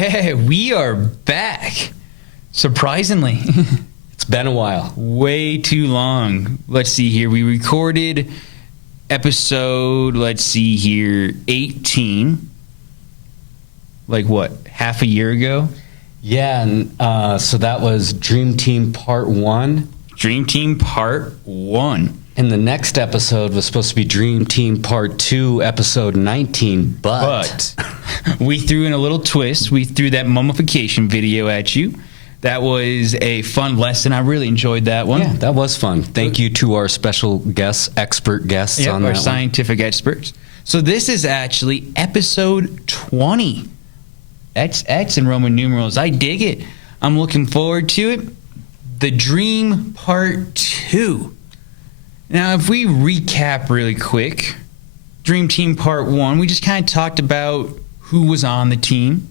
Hey, we are back. Surprisingly. It's been a while. Way too long. Let's see here. We recorded episode, 18. Like what, half a year ago? Yeah, and so that was Dream Team Part 1. Dream Team Part 1. And the next episode was supposed to be Dream Team Part 2, Episode 19, but we threw in a little twist. We threw that mummification video at you. That was a fun lesson. I really enjoyed that one. Yeah, that was fun. Thank you to our special guests, expert guests on that our one. scientific experts. So this is actually episode 20. That's in Roman numerals. I dig it. I'm looking forward to it. The Dream Part 2. Now, if we recap really quick, Dream Team Part 1, we just kind of talked about who was on the team,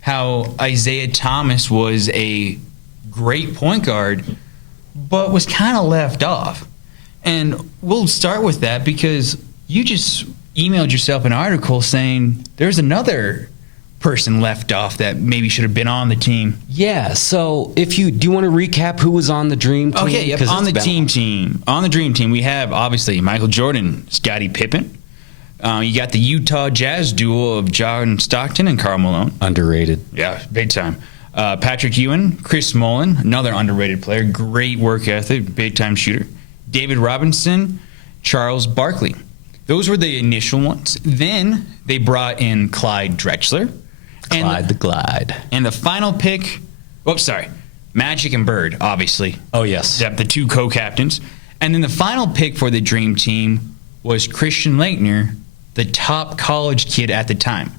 how Isaiah Thomas was a great point guard, but was kind of left off. And we'll start with that because you just emailed yourself an article saying there's another person left off that maybe should have been on the team. Yeah, so do you want to recap who was on the Dream Team? Okay, yep. On the Dream Team, we have obviously Michael Jordan, Scottie Pippen. You got the Utah Jazz duo of John Stockton and Karl Malone. Underrated. Yeah, big time. Patrick Ewing, Chris Mullen, another underrated player, great work ethic, big time shooter. David Robinson, Charles Barkley. Those were the initial ones. Then they brought in Clyde Drexler. Clyde the Glide. And the final pick, Magic and Bird, obviously. Oh, yes. Yep, the two co-captains. And then the final pick for the Dream Team was Christian Leightoner, the top college kid at the time.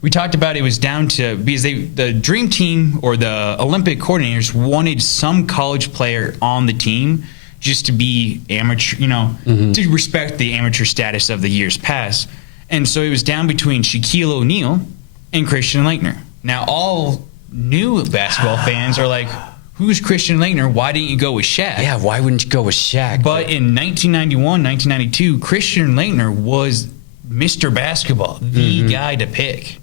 We talked about it was down to, because the Dream Team or the Olympic coordinators wanted some college player on the team just to be amateur, to respect the amateur status of the years past. And so it was down between Shaquille O'Neal and Christian Leightoner. Now, all new basketball fans are like, who's Christian Leightoner? Why didn't you go with Shaq? Yeah, why wouldn't you go with Shaq? But in 1991, 1992, Christian Leightoner was Mr. Basketball, the guy to pick.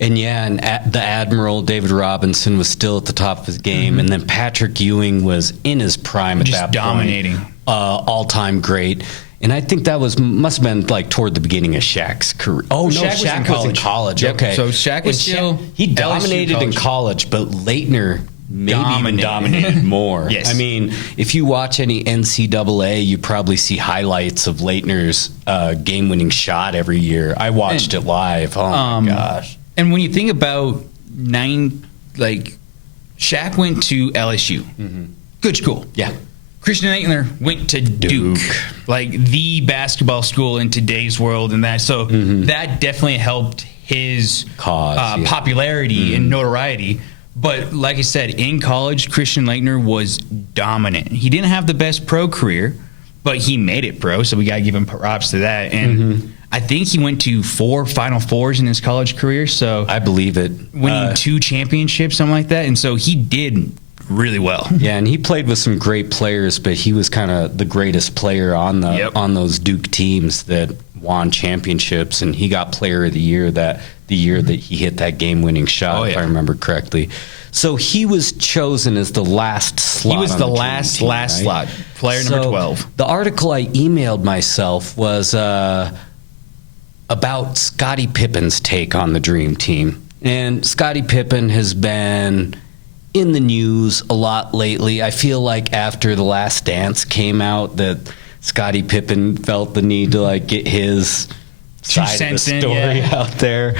And the Admiral, David Robinson, was still at the top of his game. And then Patrick Ewing was in his prime at that point. Just dominating. All-time great. And I think that must have been like toward the beginning of Shaq's career. Oh, no, Shaq was in college. Yep. Okay. So Shaq was still... He dominated in college, but Leitner maybe even dominated more. Yes. I mean, if you watch any NCAA, you probably see highlights of Leitner's game-winning shot every year. I watched it live. Oh, my gosh. And when you think about Shaq went to LSU. Good school. Yeah. Christian Leightoner went to Duke, like the basketball school in today's world, and that. So that definitely helped his popularity and notoriety. But like I said, in college, Christian Leightoner was dominant. He didn't have the best pro career, but he made it pro, so we got to give him props to that. And I think he went to 4 Final Fours in his college career. So I believe it. Winning 2 championships, something like that. And so he did really well. Yeah, and he played with some great players, but he was kind of the greatest player on those Duke teams that won championships, and he got Player of the Year the year that he hit that game-winning shot, if I remember correctly. So he was chosen as the last slot. He was the last slot, player number 12. The article I emailed myself was about Scottie Pippen's take on the Dream Team. And Scottie Pippen has been in the news a lot lately. I feel like after The Last Dance came out that Scottie Pippen felt the need to get his side of the story out there,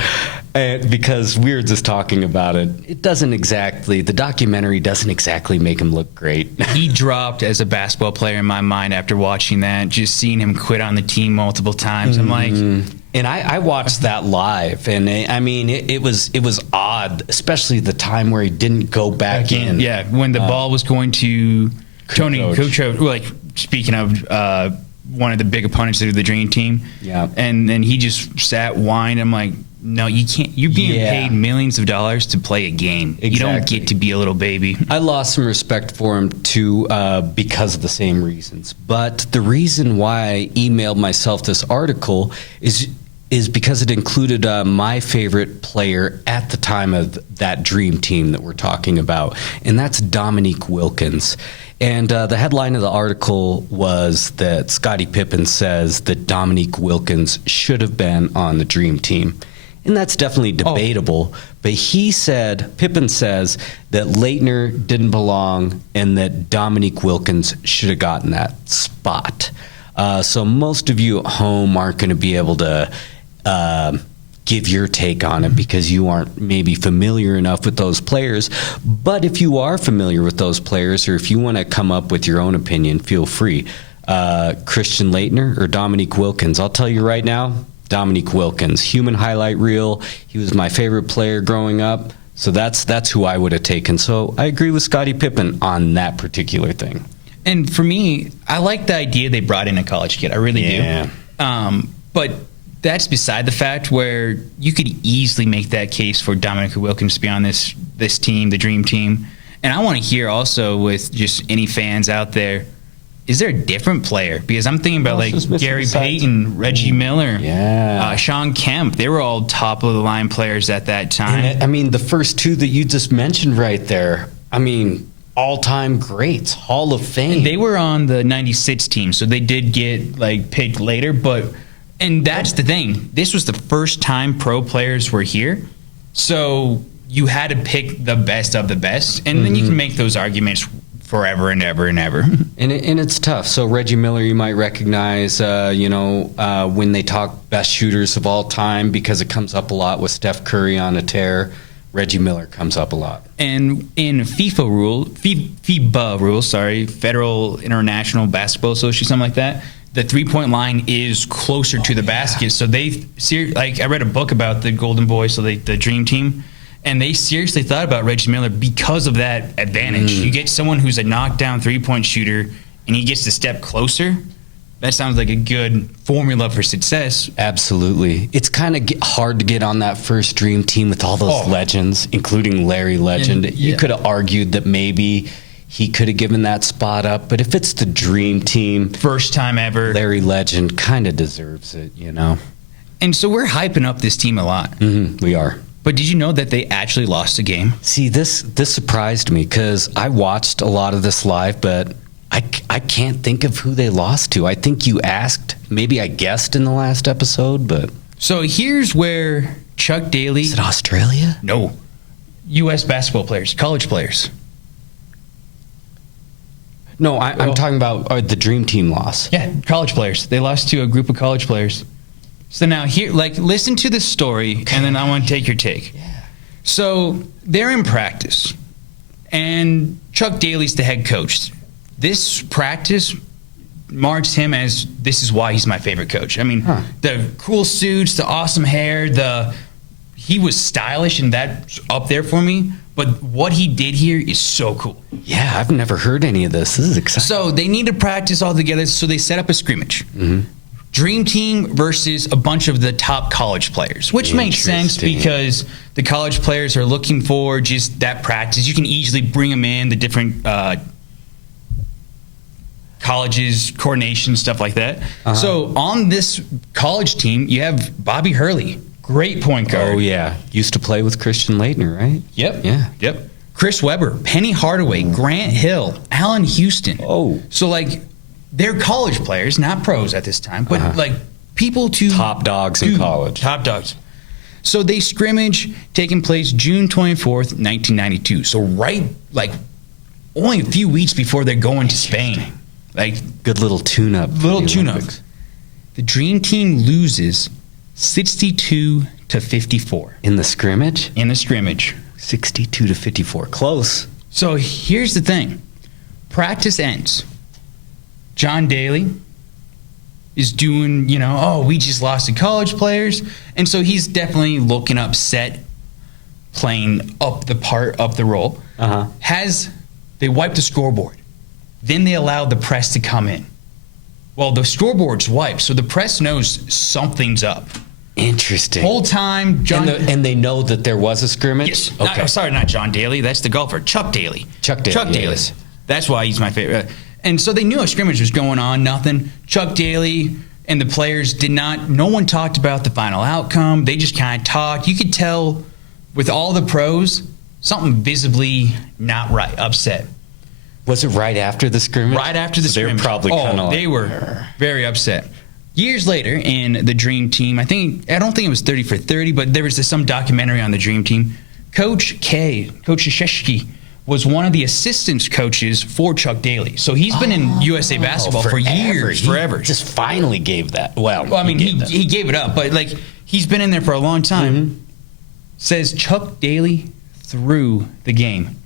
because we were just talking about it. The documentary doesn't exactly make him look great. He dropped as a basketball player in my mind after watching that, just seeing him quit on the team multiple times. I'm like... And I watched that live, and I mean, it was odd, especially the time where he didn't go back in. Yeah, when the ball was going to Tony Kukoc, speaking of one of the big opponents of the Dream Team. Yeah. And then he just sat, whined. I'm like, no, you can't. You're being paid millions of dollars to play a game. Exactly. You don't get to be a little baby. I lost some respect for him, too, because of the same reasons. But the reason why I emailed myself this article is is because it included my favorite player at the time of that dream team that we're talking about, and that's Dominique Wilkins. And the headline of the article was that Scottie Pippen says that Dominique Wilkins should have been on the dream team. And that's definitely debatable. But Pippen says that Leightoner didn't belong and that Dominique Wilkins should have gotten that spot. So most of you at home aren't going to be able to give your take on it because you aren't maybe familiar enough with those players. But if you are familiar with those players, or if you want to come up with your own opinion, feel free. Christian Leightoner or Dominique Wilkins? I'll tell you right now, Dominique Wilkins. Human highlight reel. He was my favorite player growing up. So that's who I would have taken. So I agree with Scottie Pippen on that particular thing. And for me, I like the idea they brought in a college kid. I really do. But that's beside the fact where you could easily make that case for Dominique Wilkins to be on this team, the dream team. And I want to hear also with just any fans out there, is there a different player? Because I'm thinking about Gary Payton, Reggie Miller, Sean Kemp. They were all top of the line players at that time. And I mean, the first two that you just mentioned right there, I mean, all-time greats, Hall of Fame. And they were on the 96 team, so they did get picked later. And that's the thing. This was the first time pro players were here, so you had to pick the best of the best, and then you can make those arguments forever and ever and ever. And it's tough. So Reggie Miller, you might recognize, when they talk best shooters of all time, because it comes up a lot with Steph Curry on a tear. Reggie Miller comes up a lot. And in FIBA rules, Federal International Basketball Association, something like that, the three-point line is closer to the basket. So I read a book about the Golden Boys, so the dream team, and they seriously thought about Reggie Miller because of that advantage. You get someone who's a knockdown three-point shooter, and he gets to step closer. That sounds like a good formula for success. Absolutely. It's kind of hard to get on that first dream team with all those legends, including Larry Legend. You could have argued that maybe he could have given that spot up, but if it's the dream team, first time ever, Larry Legend kind of deserves it, And so we're hyping up this team a lot. We are. But did you know that they actually lost a game? See, this surprised me because I watched a lot of this live, but I can't think of who they lost to. I think you asked, maybe I guessed in the last episode, but... So here's where Chuck Daly... Is it Australia? No. U.S. basketball players, college players. No, I'm talking about the dream team loss. Yeah, college players. They lost to a group of college players. So now here, listen to this story, and then I want to take your take. Yeah. So they're in practice, and Chuck Daly's the head coach. This practice marks him as, this is why he's my favorite coach. I mean, the cool suits, the awesome hair, he was stylish, and that's up there for me. But what he did here is so cool. Yeah, I've never heard any of this. This is exciting. So they need to practice all together, so they set up a scrimmage. Dream team versus a bunch of the top college players, which makes sense because the college players are looking for just that practice. You can easily bring them in, the different colleges, coordination, stuff like that. So on this college team, you have Bobby Hurley, great point guard. Oh, yeah. Used to play with Christian Leightoner, right? Yep. Yeah. Yep. Chris Webber, Penny Hardaway, Grant Hill, Allen Houston. Oh. So, they're college players, not pros at this time, but, people to... Top dogs in college. Top dogs. So they scrimmage taking place June 24th, 1992. So only a few weeks before they're going to Spain. Good little tune-up. The dream team loses 62-54. In the scrimmage? In the scrimmage. 62-54. Close. So here's the thing. Practice ends. John Daly is doing, we just lost to college players. And so he's definitely looking upset, playing up the role. They wiped the scoreboard. Then they allowed the press to come in. Well, the scoreboard's wiped, so the press knows something's up. Interesting. Whole time, and they know that there was a scrimmage? Yes. Okay. Not John Daly. That's the golfer. Chuck Daly. Chuck Daly. Yes. That's why he's my favorite. And so they knew a scrimmage was going on, nothing. Chuck Daly and the players did not. No one talked about the final outcome. They just kind of talked. You could tell with all the pros, something visibly not right, upset. Was it right after the scrimmage? Right after the scrimmage. They were probably kind of like... They were very upset. Years later, in the Dream Team, I don't think it was 30 for 30, but there was some documentary on the Dream Team. Coach Krzyzewski, was one of the assistant coaches for Chuck Daly. So he's been in USA basketball for years, forever. He just finally gave that. Well, I mean, he gave it up, but like he's been in there for a long time. Mm-hmm. Says Chuck Daly threw the game.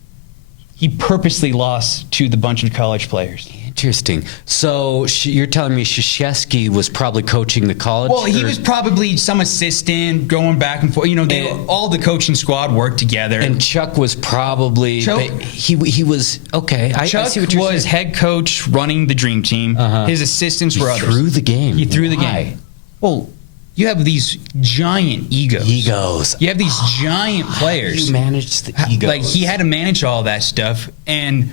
He purposely lost to the bunch of college players. Interesting. So you're telling me Krzyzewski was probably coaching the college? Well, he was probably some assistant going back and forth. You know, all the coaching squad worked together. And Chuck was probably he was okay. Chuck I see what you're was saying. Head coach running the Dream Team. His assistants were others. He threw the game. He threw the game. Well, you have these giant egos. You have these giant players. How do you manage the egos? Like he had to manage all that stuff. And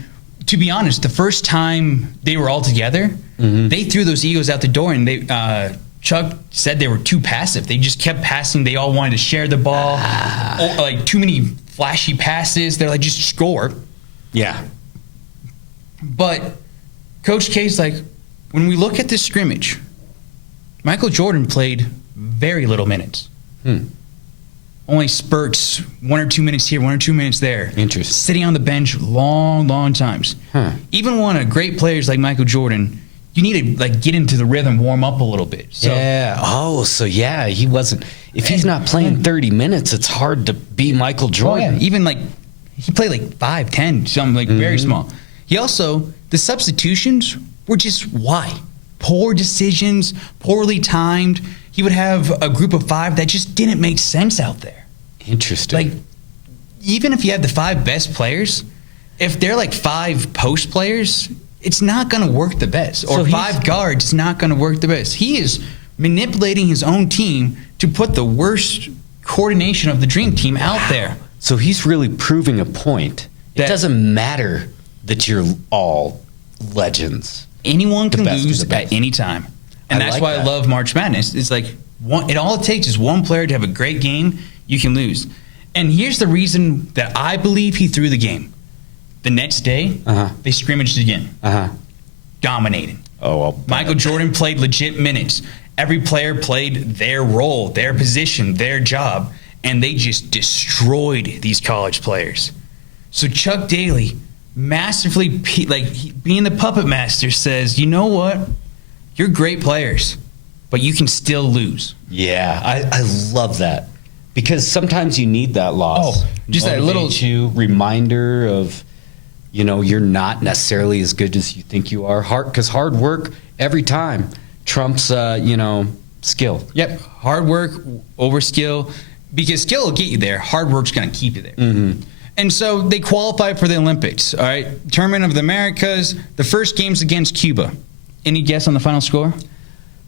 to be honest, the first time they were all together, they threw those egos out the door, and Chuck said they were too passive. They just kept passing. They all wanted to share the ball. Like too many flashy passes. They're like, just score. Yeah. But Coach K's like, when we look at this scrimmage, Michael Jordan played very little minutes. Only spurts, 1 or 2 minutes here, 1 or 2 minutes there. Interesting. Sitting on the bench long times. Even one of great players like Michael Jordan, you need to like get into the rhythm, warm up a little bit. So, he wasn't. If he's not playing 30 minutes, it's hard to be Michael Jordan. Even like he played like 5, 10, something like very small. He also, the substitutions were just why? Poor decisions, poorly timed. He would have a group of 5 that just didn't make sense out there. Interesting. Like, even if you have the 5 best players, if they're like 5 post players, it's not going to work the best. Or 5 guards, it's not going to work the best. He is manipulating his own team to put the worst coordination of the Dream Team out there. So he's really proving a point. It doesn't matter that you're all legends. Anyone can lose at any time. And that's why I love March Madness. It's like, all it takes is one player to have a great game, you can lose. And here's the reason that I believe he threw the game. The next day, they scrimmaged again. Dominating. Michael Jordan played legit minutes. Every player played their role, their position, their job, and they just destroyed these college players. So Chuck Daly, massively, being the puppet master, says, you know what? You're great players, but you can still lose. Yeah, I love that. Because sometimes you need that loss. Just that little reminder of, you're not necessarily as good as you think you are. Because hard work every time trumps, skill. Yep, hard work over skill. Because skill will get you there. Hard work's going to keep you there. And so they qualified for the Olympics. All right, Tournament of the Americas. The first game's against Cuba. Any guess on the final score?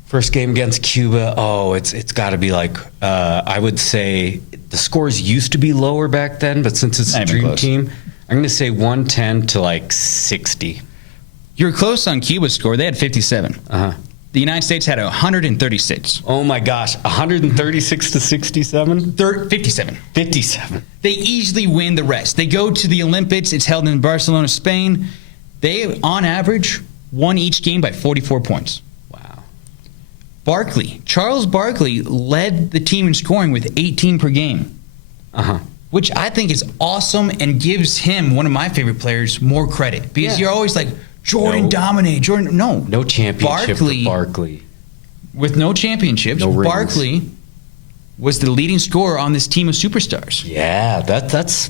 First game against Cuba. It's got to be like I would say the scores used to be lower back then, but since it's a Dream Team, I'm going to say 110 to like 60. You're close on Cuba's score. They had 57. The United States had 136. Oh my gosh, 136 to 67? 57. 57. They easily win the rest. They go to the Olympics. It's held in Barcelona, Spain. They, on average, won each game by 44 points. Wow. Charles Barkley led the team in scoring with 18 per game. Which I think is awesome and gives him, one of my favorite players, more credit. Because you're always like, Jordan dominated. Jordan, no championship for Barkley. With no championships, Barkley was the leading scorer on this team of superstars. Yeah, that's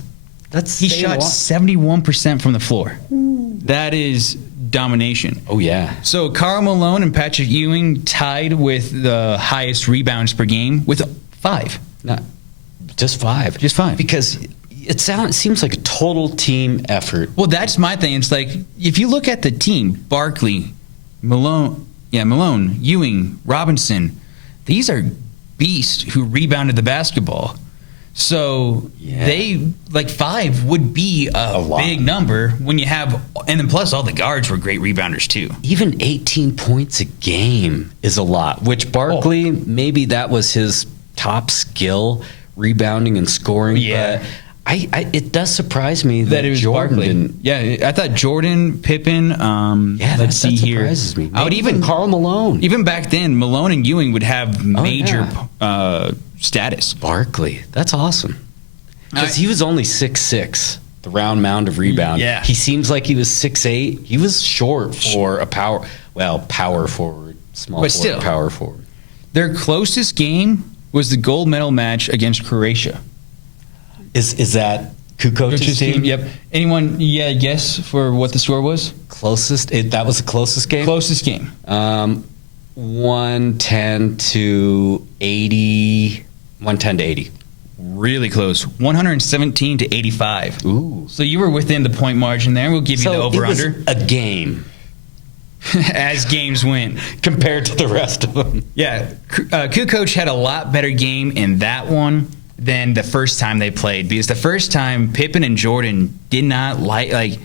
he shot 71% from the floor. That is domination. Oh yeah. So Karl Malone and Patrick Ewing tied with the highest rebounds per game with 5. Just 5. Just 5. Because it seems like a total team effort. Well, that's my thing. It's like, if you look at the team, Barkley, Malone, Ewing, Robinson, these are beasts who rebounded the basketball. So they, like, 5 would be a big number when you have, and then plus all the guards were great rebounders too. Even 18 points a game is a lot, which Barkley, maybe that was his top skill, rebounding and scoring. Yeah. But it does surprise me that It was Jordan Barkley. didn't. Yeah, I thought Jordan, Pippen, let's see that here. surprises me. I would even Karl Malone. Even back then, Malone and Ewing would have major status. Barkley, that's awesome. Because he was only 6'6", the round mound of rebound. Yeah. He seems like he was 6'8". He was short for a power forward, small But forward, still. power forward. Their closest game was the gold medal match against Croatia. Is that Kukoc's team? Yep. Anyone, guess for what the score was? Closest? That was the closest game? Closest game. 110 to 80. 110 to 80. Really close. 117 to 85. Ooh. So you were within the point margin there. We'll give you the over-under. It was a game. As games went. Compared to the rest of them. Yeah. Kukoc had a lot better game in that one than the first time they played, because the first time Pippen and Jordan did not like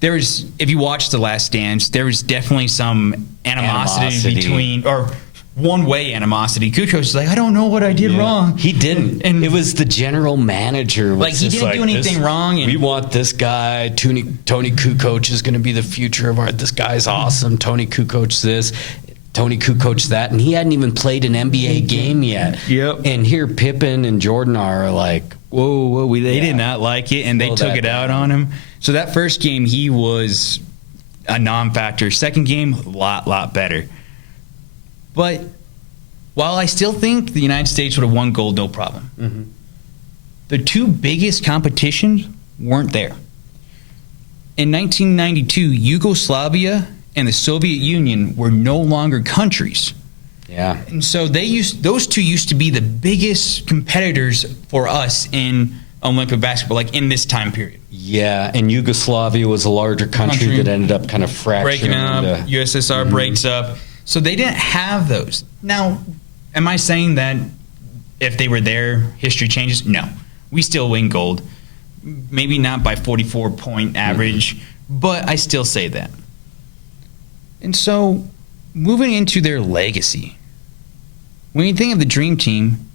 there was, if you watched The Last Dance, there was definitely some animosity between, or one-way animosity. Kukoc was like, I don't know what I did wrong. He didn't. And it was the general manager. Like, he didn't do anything wrong. And we want this guy. Tony Kukoc is going to be the future of this guy's awesome. Tony Kukoc this. Tony Kukoc that. And he hadn't even played an NBA game yet. Yep. And here Pippen and Jordan are like, whoa, they did not like it, and they took it out on him. So that first game, he was a non-factor. Second game, a lot better. But while I still think the United States would have won gold, no problem, the two biggest competitions weren't there. In 1992, Yugoslavia and the Soviet Union were no longer countries. Yeah. And so those two used to be the biggest competitors for us in Olympic basketball, like in this time period. Yeah, and Yugoslavia was a larger country that ended up kind of fracturing. Breaking up, USSR breaks up. So they didn't have those. Now, am I saying that if they were there, history changes? No. We still win gold. Maybe not by 44-point average, but I still say that. And so, moving into their legacy, when you think of the Dream Team,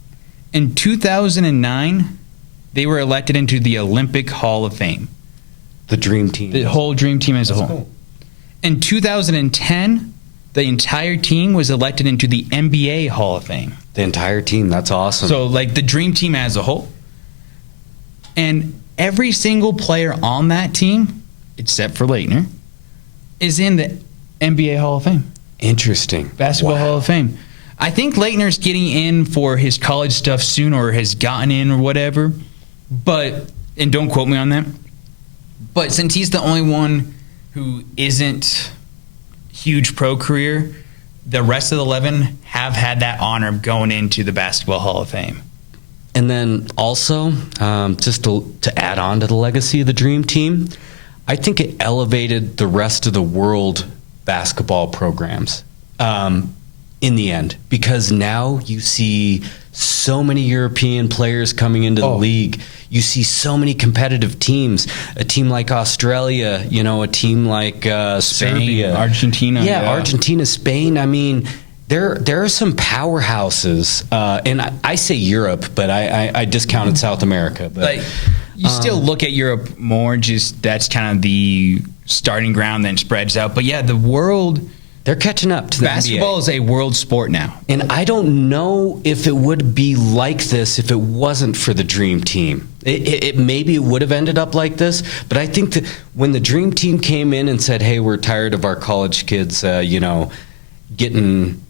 in 2009, they were elected into the Olympic Hall of Fame. The Dream Team. The whole Dream Team as a whole. Cool. In 2010, the entire team was elected into the NBA Hall of Fame. The entire team, that's awesome. So, like, the Dream Team as a whole. And every single player on that team, except for Leightoner, is in the NBA Hall of Fame. Interesting. Basketball Hall of Fame. I think Leightoner's getting in for his college stuff soon, or has gotten in or whatever. But, and don't quote me on that, but since he's the only one who isn't huge pro career, the rest of the 11 have had that honor of going into the Basketball Hall of Fame. And then also, just to add on to the legacy of the Dream Team, I think it elevated the rest of the world basketball programs in the end, because now you see so many European players coming into the league. You see so many competitive teams. A team like Australia, a team like Serbia, Spain, Argentina. Yeah, Argentina, Spain. I mean, there are some powerhouses, and I say Europe, but I discounted South America. But like, you still look at Europe more, just that's kind of the starting ground, then spreads out. But yeah, the world, they're catching up to the basketball NBA. is a world sport now. And I don't know if it would be like this if it wasn't for the Dream Team. Maybe it would have ended up like this, but I think that when the Dream Team came in and said, hey, we're tired of our college kids, getting...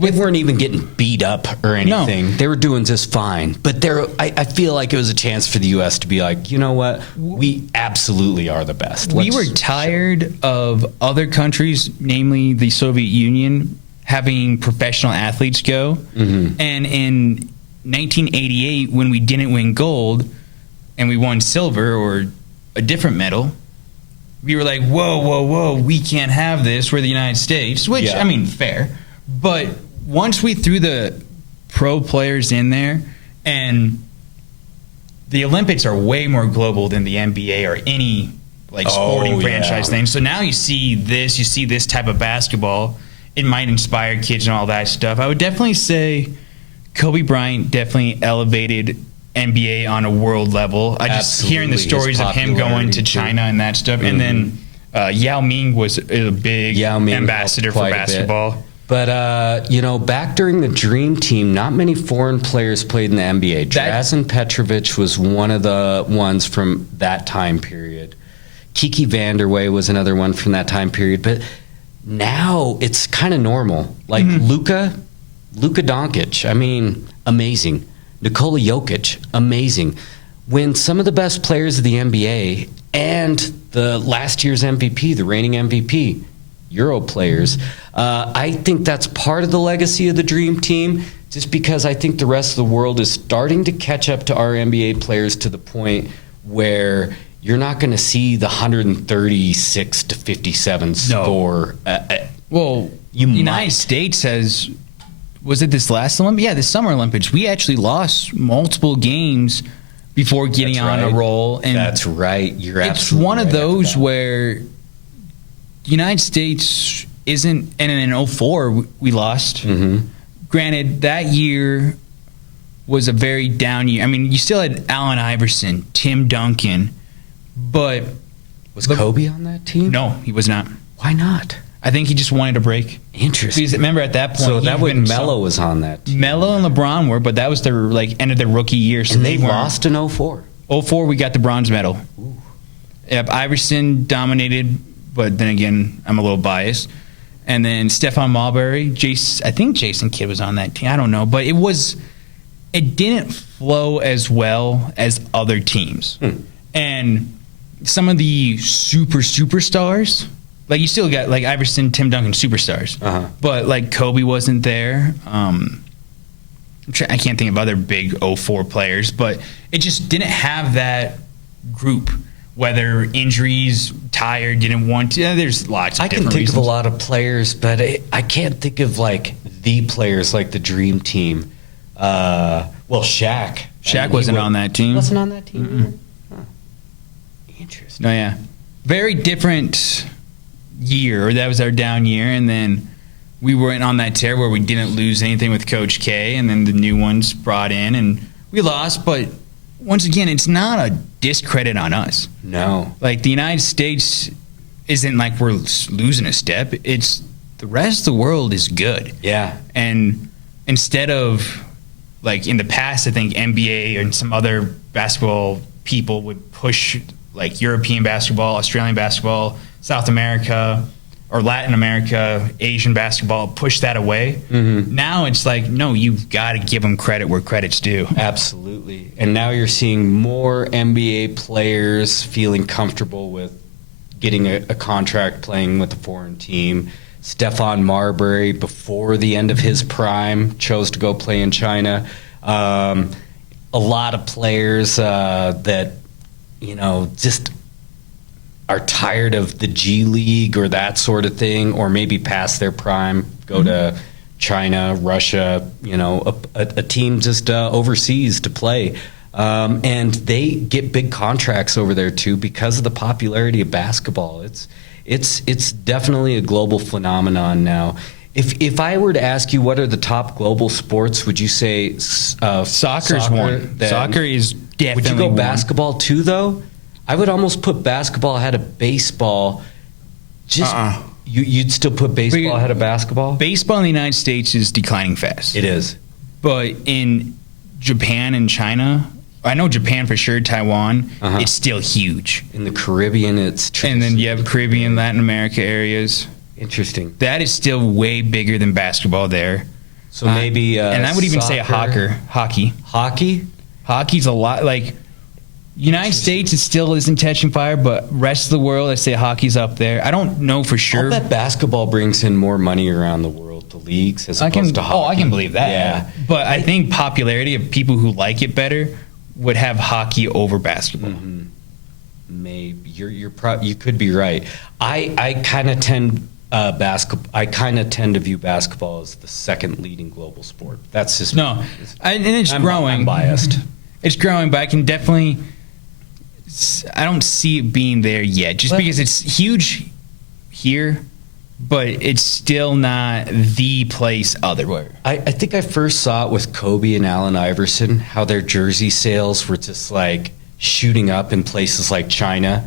They weren't even getting beat up or anything. No. They were doing just fine. But I feel like it was a chance for the U.S. to be like, you know what? We absolutely are the best. We were tired of other countries, namely the Soviet Union, having professional athletes go. Mm-hmm. And in 1988, when we didn't win gold and we won silver or a different medal, we were like, whoa, we can't have this. We're the United States, which, I mean, fair. But once we threw the pro players in there and the Olympics are way more global than the NBA or any like sporting franchise thing. So now you see this type of basketball. It might inspire kids and all that stuff. I would definitely say Kobe Bryant definitely elevated NBA on a world level. I just hearing the stories of him going to China and that stuff. And then Yao Ming was a big ambassador for basketball. But, back during the Dream Team, not many foreign players played in the NBA. Drazen Petrovic was one of the ones from that time period. Kiki Vanderway was another one from that time period. But now it's kind of normal. Like Luka Doncic, I mean, amazing. Nikola Jokic, amazing. When some of the best players of the NBA and the last year's MVP, the reigning MVP, Euro players, I think that's part of the legacy of the Dream Team, just because I think the rest of the world is starting to catch up to our NBA players to the point where you're not going to see the 136 to 57 score. Well, United States has, was it this last Olympics? Yeah, this Summer Olympics. We actually lost multiple games before getting on a roll. And that's right. You're absolutely right. It's one of those where the United States isn't, and in 04 we lost. Granted, that year was a very down year. I mean, you still had Allen Iverson, Tim Duncan, but was Kobe on that team? No, he was not. Why not? I think he just wanted a break. Interesting. Because remember at that point, so that when Melo was on that team. Melo and LeBron were, but that was their end of their rookie year. So and they lost in 04. 04, we got the bronze medal. Ooh. Yep, Iverson dominated, but then again, I'm a little biased. And then Stephon Marbury, I think Jason Kidd was on that team. I don't know, but it didn't flow as well as other teams. And some of the superstars, like you still got like Iverson, Tim Duncan, superstars, but like Kobe wasn't there. I can't think of other big 04 players, but it just didn't have that group. Whether injuries, tired, didn't want to. There's lots of I different can think reasons. of a lot of players, but I can't think of like the players like the Dream Team. Well, Shaq. Shaq wasn't on that team. Wasn't on that team. Huh. Interesting. No, yeah, very different year. That was our down year, and then we weren't on that tear where we didn't lose anything with Coach K, and then the new ones brought in, and we lost, but. Once again, it's not a discredit on us. No. Like, the United States isn't like we're losing a step. It's the rest of the world is good. Yeah. And instead of, like, in the past, I think NBA and some other basketball people would push, like, European basketball, Australian basketball, South America, or Latin America, Asian basketball, push that away. Now it's like, no, you've got to give them credit where credit's due. Absolutely. And now you're seeing more NBA players feeling comfortable with getting a contract playing with a foreign team. Stephon Marbury, before the end of his prime, chose to go play in China. A lot of players that, just are tired of the G League or that sort of thing, or maybe past their prime, go to China, Russia, a team just overseas to play. And they get big contracts over there too because of the popularity of basketball. It's definitely a global phenomenon now. If I were to ask you what are the top global sports, would you say Soccer's one? Soccer is definitely Would you go one. basketball too, though? I would almost put basketball ahead of baseball. You'd still put baseball ahead of basketball? Baseball in the United States is declining fast. It is. But in Japan and China, I know Japan for sure, Taiwan, it's still huge. In the Caribbean, it's true. And then you have Caribbean, Latin America areas. Interesting. That is still way bigger than basketball there. So maybe and I would even say hockey. Hockey? Hockey's a lot like United States. It still isn't catching fire, but rest of the world, I say hockey's up there. I don't know for sure. I'll bet basketball brings in more money around the world, the leagues, as opposed to hockey. Oh, I can believe that. Yeah. But I think popularity of people who like it better would have hockey over basketball. Maybe you could be right. I kind of tend to view basketball as the second leading global sport. That's just and it's growing. I'm biased. It's growing, but I can definitely. I don't see it being there yet, just because it's huge here, but it's still not the place otherwhere. I think I first saw it with Kobe and Allen Iverson, how their jersey sales were just like shooting up in places like China,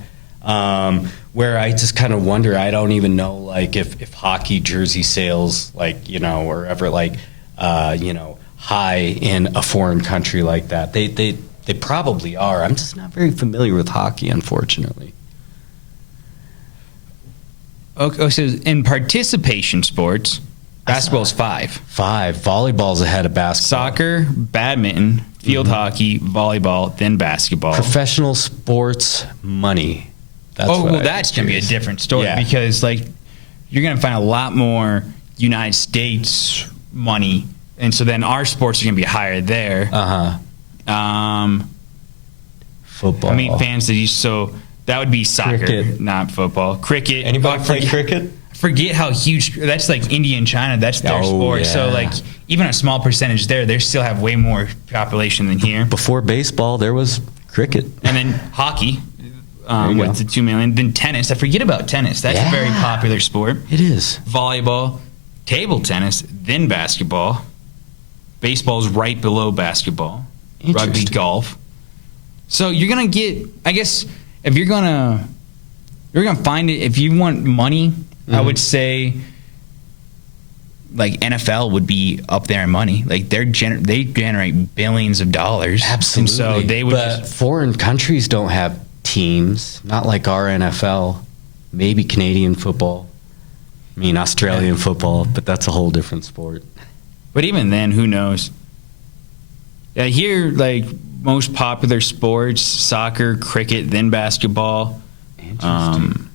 where I just kind of wonder, I don't even know like if hockey jersey sales like, you know, or ever like, you know, high in a foreign country like that. They probably are. I'm just not very familiar with hockey, unfortunately. Okay, so in participation sports, basketball's 5. 5. Volleyball's ahead of basketball. Soccer, badminton, field hockey, volleyball, then basketball. Professional sports money. That's that's going to be a different story because like you're going to find a lot more United States money, and so then our sports are going to be higher there. Football. I mean, so that would be soccer, cricket. Not football. Cricket. Anybody play cricket? Forget how huge that's like India and China. That's their sport. Yeah. So like even a small percentage there, they still have way more population than here. Before baseball, there was cricket, and then hockey. With the 2 million. Then tennis. I forget about tennis. That's a very popular sport. It is. Volleyball, table tennis, then basketball. Baseball's right below basketball. Rugby, golf. So you're gonna get. I guess if you're gonna find it. If you want money, I would say like NFL would be up there in money. Like they generate billions of dollars. Absolutely. And so they would. But foreign countries don't have teams, not like our NFL, maybe Canadian football, I mean Australian football, but that's a whole different sport. But even then, who knows? Yeah, here, like most popular sports, soccer, cricket, then basketball. Interesting.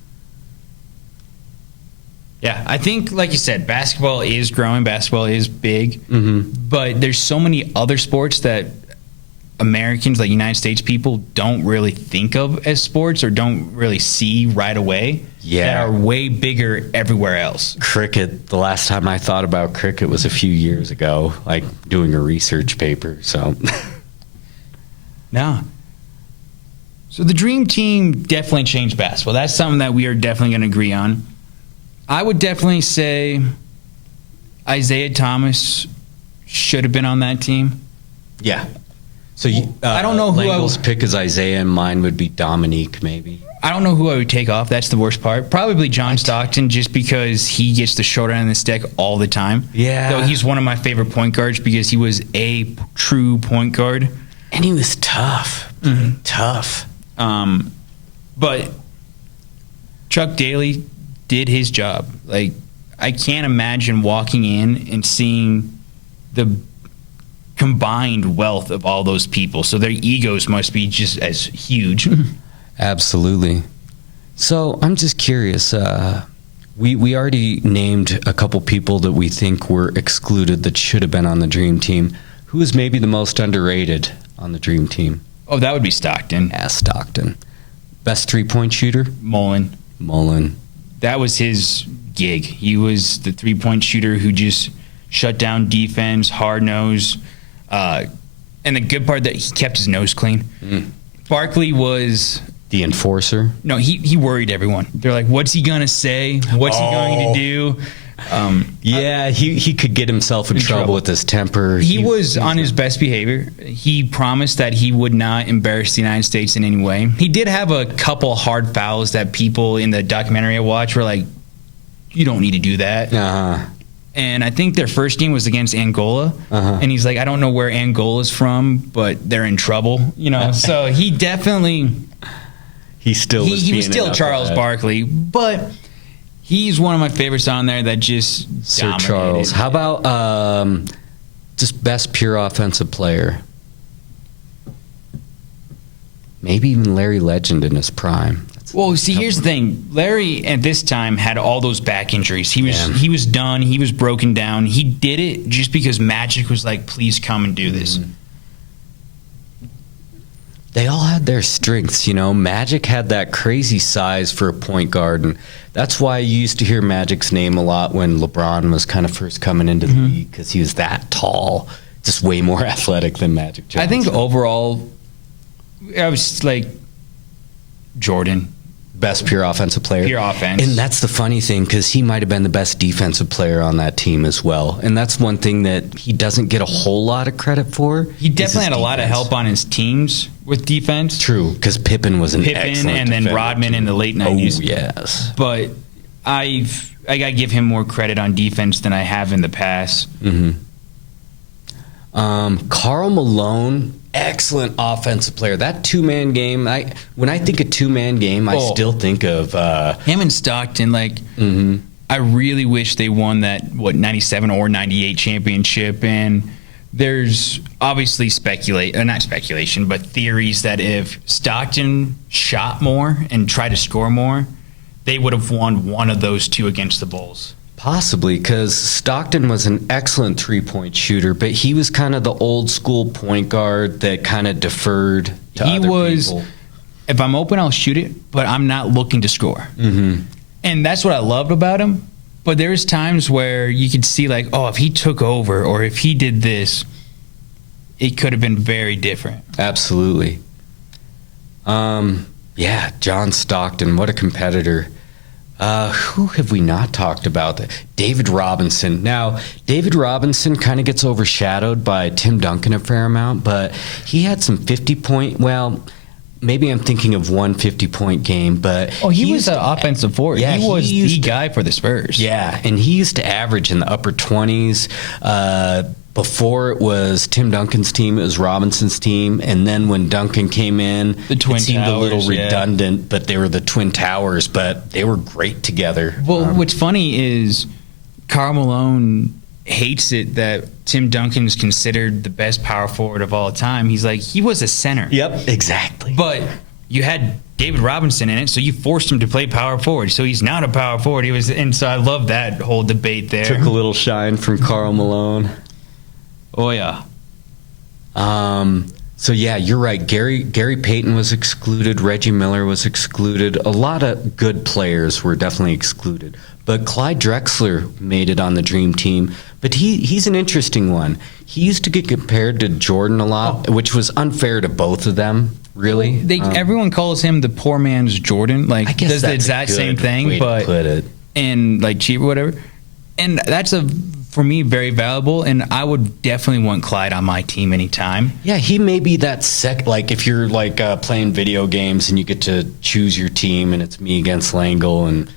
Yeah, I think, like you said, basketball is growing, basketball is big, but there's so many other sports that Americans, like United States people, don't really think of as sports or don't really see right away that are way bigger everywhere else. Cricket, the last time I thought about cricket was a few years ago, like doing a research paper, so. No. So the dream team definitely changed basketball. That's something that we are definitely going to agree on. I would definitely say Isaiah Thomas should have been on that team. Yeah. So I don't know who Langle's pick is Isaiah, and mine would be Dominique, maybe. I don't know who I would take off. That's the worst part. Probably John Stockton, just because he gets the short end of the stick all the time. Yeah. Though he's one of my favorite point guards because he was a true point guard. And he was tough. Tough. But Chuck Daly did his job. Like, I can't imagine walking in and seeing the combined wealth of all those people. So their egos must be just as huge. Absolutely. So I'm just curious. We already named a couple people that we think were excluded that should have been on the Dream Team. Who is maybe the most underrated on the Dream Team? Oh, that would be Stockton. Yeah, Stockton. Best three-point shooter? Mullen. That was his gig. He was the three-point shooter who just shut down defense, hard-nosed. And the good part that he kept his nose clean. Barkley was the enforcer. No, he worried everyone. They're like, what's he going to say? What's he going to do? He could get himself in trouble with his temper. He was on his best behavior. He promised that he would not embarrass the United States in any way. He did have a couple hard fouls that people in the documentary I watched were like, you don't need to do that. And I think their first game was against Angola. And he's like, I don't know where Angola's from, but they're in trouble. You know, so he definitely... He was still Charles Barkley, but he's one of my favorites on there that just Sir dominated. Charles. How about just best pure offensive player? Maybe even Larry Legend in his prime. Well, see, here's the thing. Larry at this time had all those back injuries. He was done. He was broken down. He did it just because Magic was like, please come and do this. They all had their strengths, you know. Magic had that crazy size for a point guard, and that's why you used to hear Magic's name a lot when LeBron was kind of first coming into the league, because he was that tall. just way more athletic than Magic Johnson. I think overall, I was like Jordan. Best pure offensive player. Pure offense. And that's the funny thing, because he might have been the best defensive player on that team as well. And that's one thing that he doesn't get a whole lot of credit for. He definitely had a lot of help on his teams with defense. True, because Pippen was an excellent and then defender, Rodman too. in the late 90s. Oh, yes. But I got to give him more credit on defense than I have in the past. Karl Malone, excellent offensive player. That two-man game, when I think of two-man game, I still think of him and Stockton. I really wish they won that 97 or 98 championship. And there's obviously not speculation, but theories that if Stockton shot more and tried to score more, they would have won one of those two against the Bulls. Possibly, because Stockton was an excellent three-point shooter, but he was kind of the old-school point guard that kind of deferred to other people. If I'm open, I'll shoot it, but I'm not looking to score. And that's what I loved about him. But there's times where you could see, like, oh, if he took over or if he did this, it could have been very different. Absolutely. Yeah, John Stockton, what a competitor. Who have we not talked about? David Robinson. Now, David Robinson kind of gets overshadowed by Tim Duncan a fair amount, but he had some 50-point, maybe I'm thinking of one 50-point game, but... Oh, he was an offensive forward. Yeah, he was the guy for the Spurs. Yeah, and he used to average in the upper 20s. Before it was Tim Duncan's team, it was Robinson's team. And then when Duncan came in, it seemed a little redundant, but they were the Twin Towers, but they were great together. Well, what's funny is Karl Malone hates it that Tim Duncan's considered the best power forward of all time. He's like, he was a center. Yep, exactly. But you had David Robinson in it, so you forced him to play power forward. So he's not a power forward. And so I love that whole debate there. Took a little shine from Karl Malone. Oh, yeah. So, yeah, you're right. Gary Payton was excluded. Reggie Miller was excluded. A lot of good players were definitely excluded. But Clyde Drexler made it on the Dream Team. But he's an interesting one. He used to get compared to Jordan a lot, which was unfair to both of them, really. Everyone calls him the poor man's Jordan. Like, I guess does the exact same thing, but put it. And like cheap or whatever. And that's for me, very valuable, and I would definitely want Clyde on my team anytime. Yeah, he may be that like if you're like playing video games and you get to choose your team and it's me against Langle and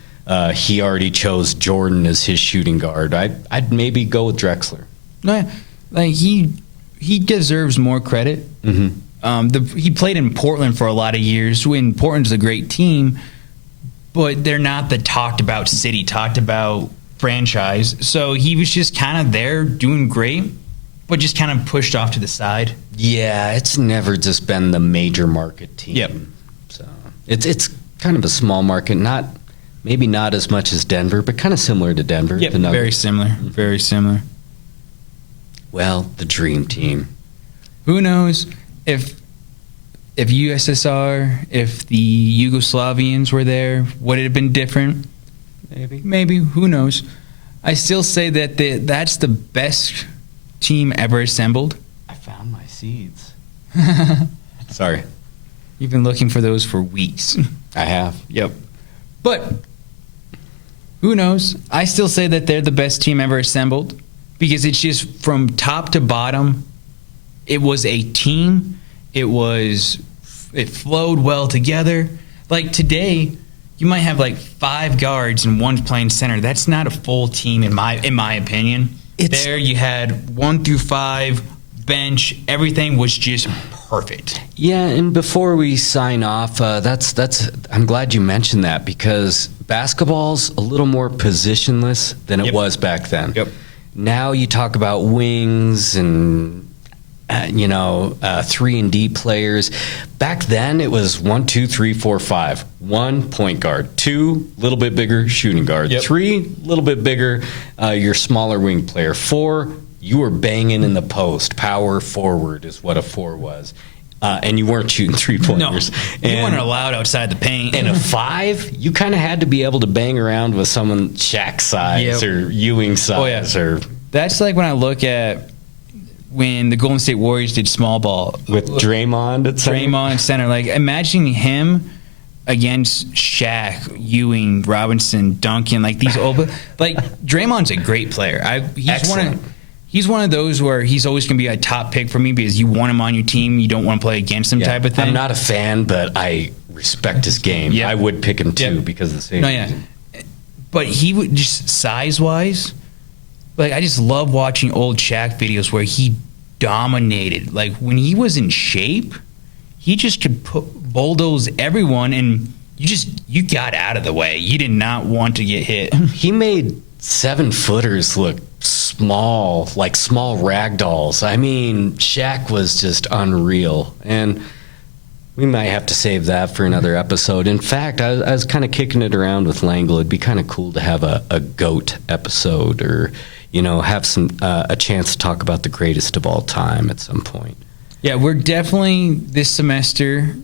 he already chose Jordan as his shooting guard, I'd maybe go with Drexler. No, yeah. Like he deserves more credit. He played in Portland for a lot of years. When Portland's a great team, but they're not the talked about city, talked about franchise. So he was just kind of there doing great, but just kind of pushed off to the side. Yeah, it's never just been the major market team. Yep. So it's kind of a small market, maybe not as much as Denver, but kind of similar to Denver. Yep, very similar. Very similar. Well, the Dream Team. Who knows if USSR, if the Yugoslavians were there, would it have been different? Maybe. Who knows? I still say that that's the best team ever assembled. I found my seeds. Sorry. You've been looking for those for weeks. I have. Yep. But who knows? I still say that they're the best team ever assembled because it's just from top to bottom. It was a team. It flowed well together. Like today, you might have like 5 guards and one's playing center. That's not a full team in my opinion. There you had 1 through 5 bench. Everything was just perfect. Yeah, and before we sign off, I'm glad you mentioned that because basketball's a little more positionless than it was back then. Yep. Now you talk about wings and 3-and-D players. Back then it was 1, 2, 3, 4, 5. 1 point guard, 2 little bit bigger shooting guard, 3 little bit bigger your smaller wing player, 4 you were banging in the post. Power forward is what a 4 was. And you weren't shooting 3-pointers. No, you weren't allowed outside the paint. And a 5, you kind of had to be able to bang around with someone Shaq size or Ewing size. That's like when I look at when the Golden State Warriors did small ball with Draymond at center. Draymond at center. Like, imagining him against Shaq, Ewing, Robinson, Duncan, like these old, like Draymond's a great player. He's one of those where he's always going to be a top pick for me because you want him on your team, you don't want to play against him, type of thing. I'm not a fan, but I respect his game. Yep. I would pick him too Yep. because of the same. No, yeah. But he would just size-wise, like, I just love watching old Shaq videos where he dominated. Like, when he was in shape, he just could bulldoze everyone, and you got out of the way. You did not want to get hit. He made 7-footers look small, like small rag dolls. I mean, Shaq was just unreal, and we might have to save that for another episode. In fact, I was kind of kicking it around with Langle. It'd be kind of cool to have a GOAT episode, or have a chance to talk about the greatest of all time at some point. Yeah, we're definitely this semester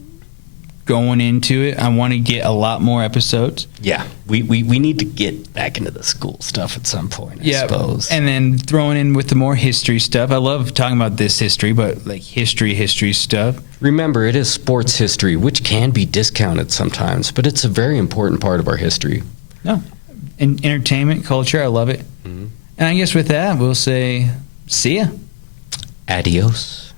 going into it. I want to get a lot more episodes. Yeah, we need to get back into the school stuff at some point, I suppose. And then throwing in with the more history stuff. I love talking about this history, but like history stuff. Remember, it is sports history, which can be discounted sometimes, but it's a very important part of our history. No, entertainment, culture, I love it. Mm-hmm. And I guess with that, we'll say, see ya. Adios.